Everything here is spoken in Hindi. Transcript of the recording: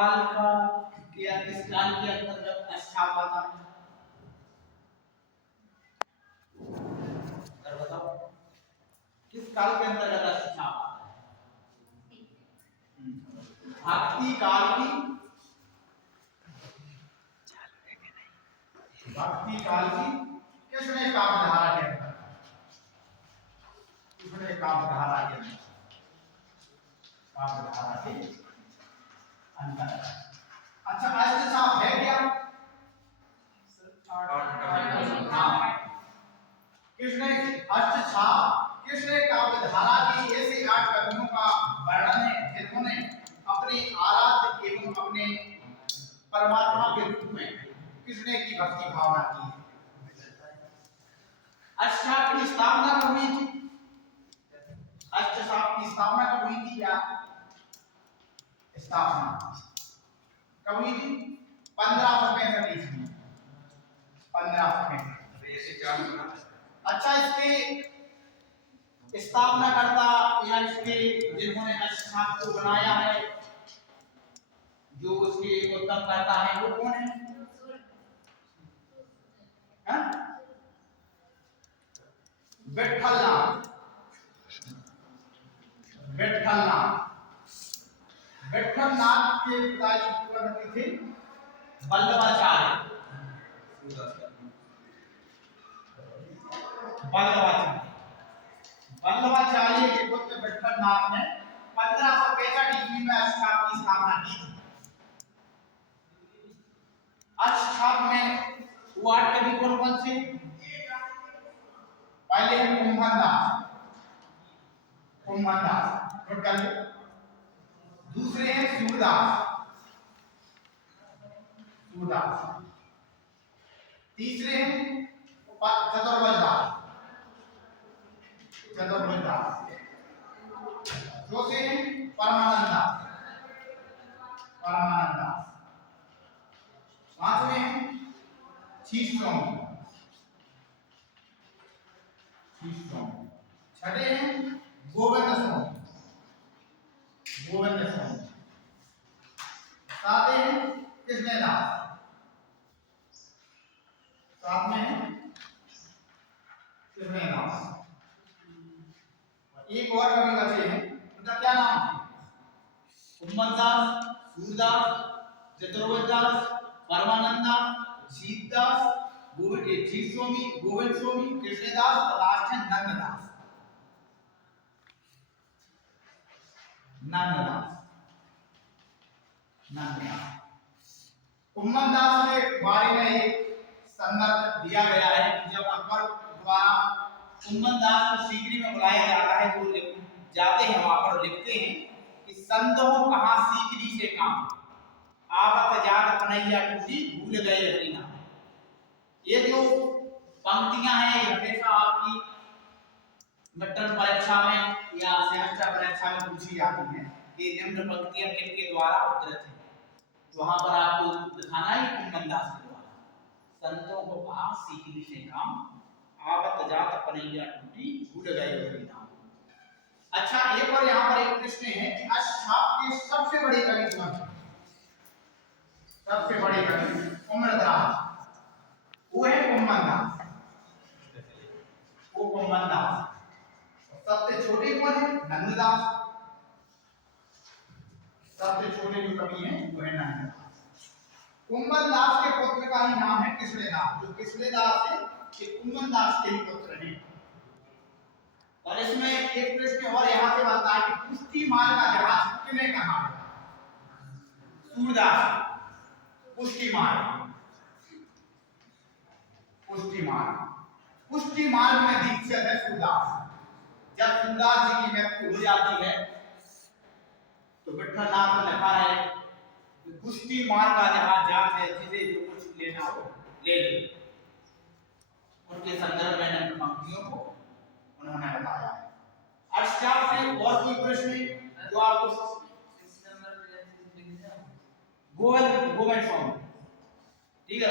काल का या किस काल के अंतर्गत अष्टाप आता है? बताओ किस काल के अंतर्गत अष्टाप आता है? भक्ति काल की, भक्ति काल की किसने काव्यधारा के अंदर, किसने काव्यधारा के अंदर, काव्यधारा के अंदर। अच्छा अष्टसाप है क्या? हाँ, किसने अष्टसाप, किसने काव्यधारा की ऐसे 8 कवियों का वर्णन है जिन्होंने अपने आराध्य एवं अपने परमात्मा के रूप में किसने की भक्ति भावना की है? अष्टसाप की स्थापना कब हुई थी? अष्टसाप की स्थापना कब हुई थी? क्या स्थापना कब हुई थी? 1565 ईस्वी, 1565। अच्छा इसके स्थापना करता या इसके जिन्होंने अष्टसाप को बनाया है, जो उसके उत्तम करता है, वो कौन है? विठलनाथ, विठलनाथ, विठलनाथ के पिताजी पूर्ण थे वल्लभाचार्य, वल्लभाचार्य, वल्लभाचार्य के पुत्र विठलनाथ ने 1565 ईस्वी में अष्टसाप की स्थापना की थी। अष्टसाप में वो 8 कवि कौन कौन से? पहले है कुंभनदास, कुंभनदास नोट कर लो। दूसरे हैं सूरदास, सूरदास। तीसरे हैं चतुर्भुजदास, चतुर्भुजदास। चौथे हैं परमानंदास, परमानंदास। पांचवें हैं शीशोमी, शीशोमी। छठे हैं गोविंद स्वामी, गोविंद स्वामी। सातवें हैं कृष्णदास, सातवें हैं कृष्णदास। एक और कवि बचे हैं, उनका क्या नाम है? कुंभनदास, सूरदास, चतुर्भुजदास, परमानंदास, जीतदास, जीत स्वामी, गोविंद स्वामी, कृष्णदास और लास्ट है नंददास, नंददास, नंददास। कुंभनदास के बारे में एक संदर्भ दिया गया है कि जब अकबर द्वारा कुंभनदास को सीकरी में बुलाया जाता है तो जाते हैं वहां पर, लिखते हैं कि संतो कहा सीकरी से काम, आवत जात कन्हैया टूटी भूल गए हरि नाम। ये जो पंक्तियां हैं ये हमेशा आपकी मिड-टर्म परीक्षा में या सेमेस्टर परीक्षा में पूछी जाती हैं कि निम्न पंक्तियां किनके द्वारा उद्धृत हैं। तो वहां पर आपको दिखाना है कुंभनदास के द्वारा, संतों को कहा सीकरी से काम, आवत जात कन्हैया टूटी भूल गए हरि नाम। अच्छा एक और यहाँ पर एक प्रश्न है कि अष्टसाप के सबसे बड़े कवि कौन है? सबसे बड़े कवि उम्रदराज, वो है कुंभनदास, वो कुंभनदास। सबसे छोटे कौन है? नंददास, सबसे छोटे जो कवि हैं वो है नंददास। कुंभनदास के पुत्र का ही नाम है कृष्णदास, जो कृष्णदास है ये कुंभनदास के ही पुत्र हैं। और इसमें एक प्रश्न और यहाँ से बनता है कि पुष्टि मार्ग का जहाज किसने कहा? सूरदास, पुष्टि मार्ग, पुष्टि मार्ग, पुष्टि मार्ग में दीक्षित है सूरदास। जब सूरदास जी की मृत्यु हो जाती है तो विठलनाथ ने लिखा है कि पुष्टि मार्ग का जहाज जात है, जिसे जो कुछ लेना हो ले ले। उनके संदर्भ में इन पंक्तियों को उन्होंने बताया है। अष्टसाप से और कोई प्रश्न जो आपको? गोविंद, गोविंद स्वामी, ठीक है,